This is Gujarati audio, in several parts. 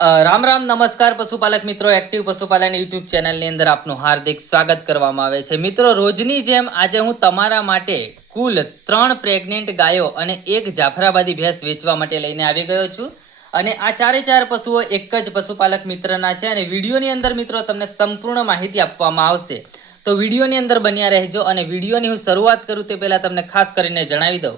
રામ રામ, નમસ્કાર પશુપાલક મિત્રો, એક્ટિવ પશુપાલન યુટ્યુબ ચેનલની અંદર આપનું હાર્દિક સ્વાગત કરવામાં આવે છે. મિત્રો, રોજની જેમ આજે હું તમારા માટે કુલ ત્રણ પ્રેગ્નેન્ટ ગાયો અને એક જાફરાબાદી ભેંસ વેચવા માટે લઈને આવી ગયો છું. અને આ ચારે ચાર પશુઓ એક જ પશુપાલક મિત્રના છે અને વિડીયોની અંદર મિત્રો તમને સંપૂર્ણ માહિતી આપવામાં આવશે. તો વિડીયોની અંદર બન્યા રહેજો અને વિડીયોની હું શરૂઆત કરું તે પહેલાં તમને ખાસ કરીને જણાવી દઉં.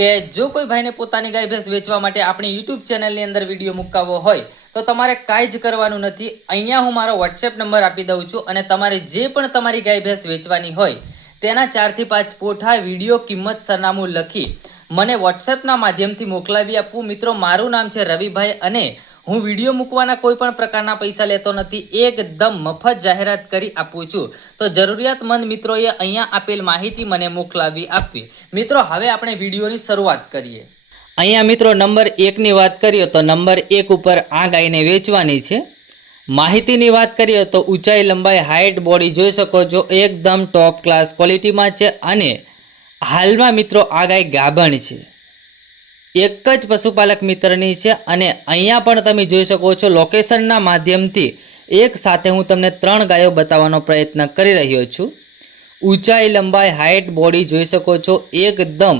કે જો કોઈ ભાઈને પોતાની ગાય ભેંસ વેચવા માટે આપણી યુટ્યુબ ચેનલની અંદર વીડિયો મુકાવવો હોય, તો તમારે કાંઈ જ કરવાનું નથી. અહીંયા હું મારો વોટ્સએપ નંબર આપી દઉં છું અને તમારે જે પણ તમારી ગાય ભેંસ વેચવાની હોય, તેના ચારથી પાંચ પોઠા વીડિયો કિંમત સરનામું લખી મને વોટ્સએપના માધ્યમથી મોકલાવી આપવું. મિત્રો, મારું નામ છે રવિભાઈ અને હું વીડિયો મૂકવાના કોઈ પણ પ્રકારના પૈસા લેતો નથી, એકદમ મફત જાહેરાત કરી આપું છું. તો જરૂરિયાતમંદ મિત્રોએ અહીંયા આપેલ માહિતી મને મોકલાવી આપવી. મિત્રો, હવે આપણે વિડીયોની શરૂઆત કરીએ. અહીંયા મિત્રો, નંબર એકની વાત કરીએ તો નંબર એક ઉપર આ ગાયને વેચવાની છે. માહિતીની વાત કરીએ તો ઊંચાઈ, લંબાઈ હાઇટ બોડી જોઈ શકો છો, એકદમ ટોપ ક્લાસ ક્વોલિટીમાં છે અને હાલમાં મિત્રો આ ગાય ગાભણ છે. એક જ પશુપાલક મિત્રની છે અને અહીંયા પણ તમે જોઈ શકો છો લોકેશનના માધ્યમથી એક સાથે હું તમને ત્રણ ગાયો બતાવવાનો પ્રયત્ન કરી રહ્યો છું. ઊંચાઈ, લંબાઈ હાઇટ બોડી જોઈ શકો છો. એકદમ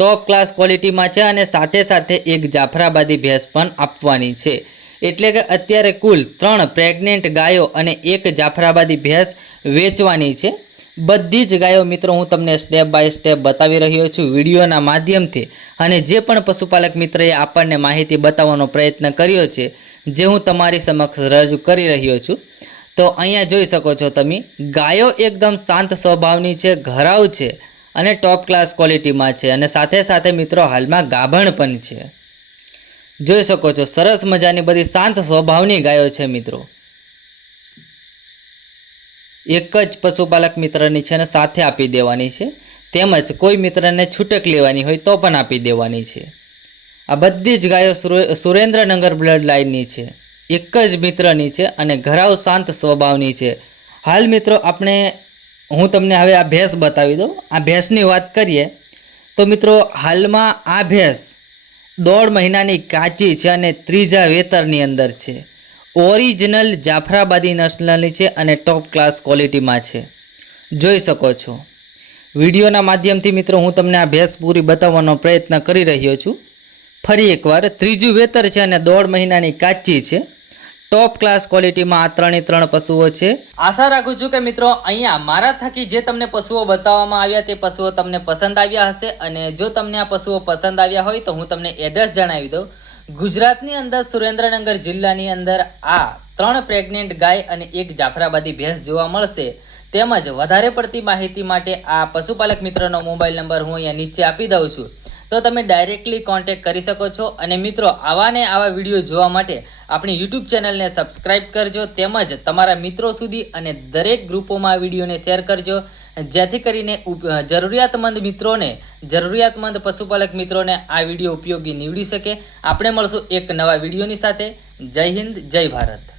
ટોપ ક્લાસ ક્વોલિટીમાં છે અને સાથે સાથે એક જાફરાબાદી ભેંસ પણ આપવાની છે. એટલે કે અત્યારે કુલ ત્રણ પ્રેગ્નેન્ટ ગાયો અને એક જાફરાબાદી ભેંસ વેચવાની છે. બધી જ ગાયો મિત્રો, હું તમને સ્ટેપ બાય સ્ટેપ બતાવી રહ્યો છું વિડીયોના માધ્યમથી. અને જે પણ પશુપાલક મિત્રએ આપણને માહિતી બતાવવાનો પ્રયત્ન કર્યો છે, જે હું તમારી સમક્ષ રજૂ કરી રહ્યો છું, તો અહીંયા જોઈ શકો છો તમે, ગાયો એકદમ શાંત સ્વભાવની છે, ઘરાવ છે અને ટોપ ક્લાસ ક્વોલિટીમાં છે અને સાથે સાથે મિત્રો, હાલમાં ગાભણ પણ છે. જોઈ શકો છો, સરસ મજાની બધી શાંત સ્વભાવની ગાયો છે મિત્રો. એક જ પશુપાલક મિત્રની છે અને સાથે આપી દેવાની છે. તેમજ કોઈ મિત્રને છૂટક લેવાની હોય તો પણ આપી દેવાની છે. આ બધી જ ગાયો સુરે- સુરેન્દ્રનગર બ્લડ લાઇનની છે. એક જ મિત્રની છે અને ઘરાવ શાંત સ્વભાવની છે. હાલ મિત્રો આપણે, હું તમને હવે આ ભેંસ બતાવી દઉં. આ ભેંસની વાત કરીએ, તો મિત્રો હાલમાં આ ભેંસ દોઢ મહિનાની કાચી છે અને ત્રીજા વેતરની અંદર છે. ઓરિજિનલ જાફરાબાદી નસ્લની છે અને ટોપ ક્લાસ ક્વોલિટીમાં છે. જોઈ શકો છો. વિડીયોના માધ્યમથી મિત્રો હું તમને આ ભેંસ પૂરી બતાવવાનો પ્રયત્ન કરી રહ્યો છું. ફરી એકવાર ત્રીજું વેતર છે અને દોઢ મહિનાની કાચી છે. ટોપ ક્લાસ ક્વોલિટીમાં આ ત્રણે ત્રણ પશુઓ છે. આશા રાખું છું કે મિત્રો અહીંયા મારા થકી જે તમને પશુઓ બતાવવામાં આવ્યા તે પશુઓ તમને પસંદ આવ્યા હશે અને જો તમને આ પશુઓ પસંદ આવ્યા હોય તો હું તમને એડ્રેસ જણાવી દઉં. ગુજરાતની અંદર સુરેન્દ્રનગર જિલ્લાની અંદર આ ત્રણ પ્રેગ્નેન્ટ ગાય અને એક જાફરાબાદી ભેંસ જોવા મળશે. તેમજ વધારે પડતી માહિતી માટે આ પશુપાલક મિત્રનો મોબાઈલ નંબર હું અહીંયા નીચે આપી દઉં છું. તો તમે ડાયરેક્ટલી કોન્ટેક કરી શકો છો. અને મિત્રો, આવા ને આવા વીડિયો જોવા માટે આપણી યુટ્યુબ ચેનલને સબસ્ક્રાઇબ કરજો. તેમજ તમારા મિત્રો સુધી અને દરેક ગ્રુપોમાં આ વિડીયોને શેર કરજો. જેથી કરીને જરૂરિયાતમંદ મિત્રોને, જરૂરિયાતમંદ પશુપાલક મિત્રોને આ વીડિયો ઉપયોગી નીવડી શકે. આપણે મળશું એક નવા વિડીયોની સાથે. જય હિન્દ, જય ભારત.